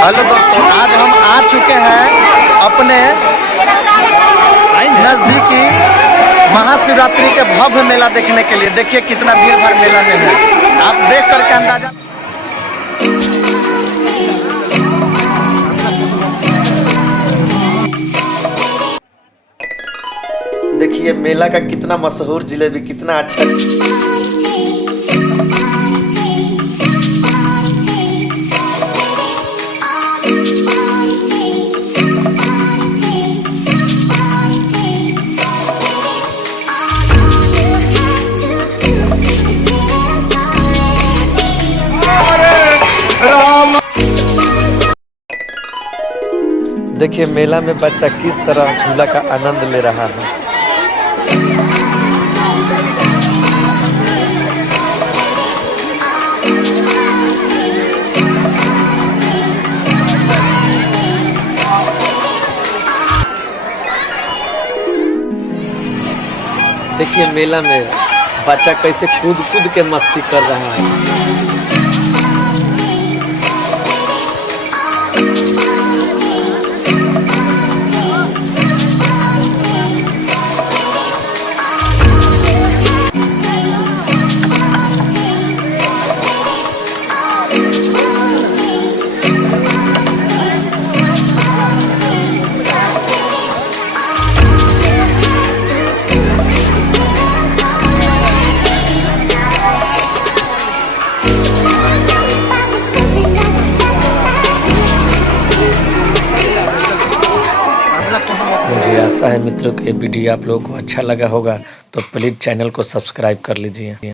हेलो दोस्तों, आज हम आ चुके हैं अपने नज़दीकी महाशिवरात्रि के भव्य मेला देखने के लिए। देखिए कितना भीड़ भाड़ मेला में है, आप देख करके अंदाजा। देखिए मेला का कितना मशहूर जिलेबी, कितना अच्छा। देखिए मेला में बच्चा किस तरह झूला का आनंद ले रहा है। देखिए मेला में बच्चा कैसे कूद कूद के मस्ती कर रहा है। मुझे आशा है मित्रों कि ये वीडियो आप लोगों को अच्छा लगा होगा, तो प्लीज़ चैनल को सब्सक्राइब कर लीजिए।